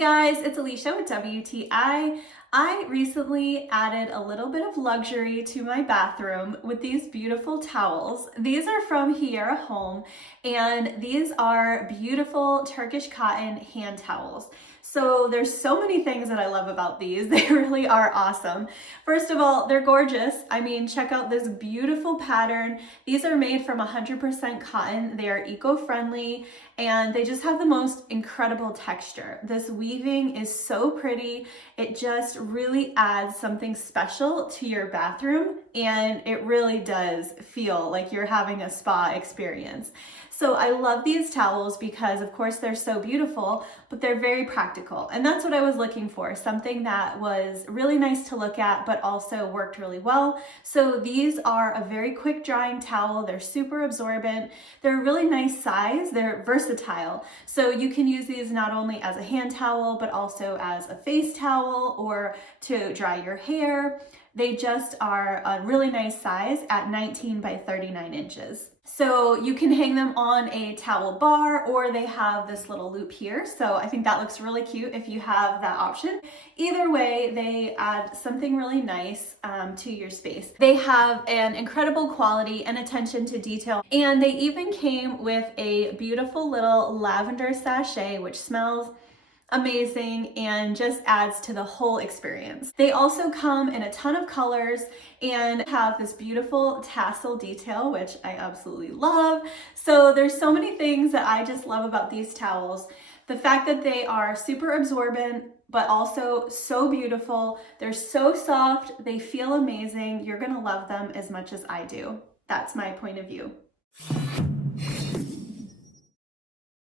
guys, it's Alicia with WTI. I recently added a little bit of luxury to my bathroom with these beautiful towels. These are from Hiera Home, and these are beautiful Turkish cotton hand towels. So there's so many things that I love about these. They really are awesome. First of all, they're gorgeous. I mean, check out this beautiful pattern. These are made from 100% cotton. They are eco-friendly and they just have the most incredible texture. This weaving is so pretty. It just really adds something special to your bathroom, and it really does feel like you're having a spa experience. So I love these towels because of course they're so beautiful, but they're very practical. And that's what I was looking for, something that was really nice to look at, but also worked really well. So these are a very quick drying towel. They're super absorbent. They're a really nice size. They're versatile. So you can use these not only as a hand towel, but also as a face towel or to dry your hair. They just are a really nice size at 19 by 39 inches. So you can hang them on a towel bar, or they have this little loop here. So I think that looks really cute if you have that option. Either way, they add something really nice to your space. They have an incredible quality and attention to detail. And they even came with a beautiful little lavender sachet, which smells amazing and just adds to the whole experience. They also come in a ton of colors and have this beautiful tassel detail, which I absolutely love. So there's so many things that I just love about these towels. The fact that they are super absorbent, but also so beautiful. They're so soft, they feel amazing. You're gonna love them as much as I do. That's my point of view.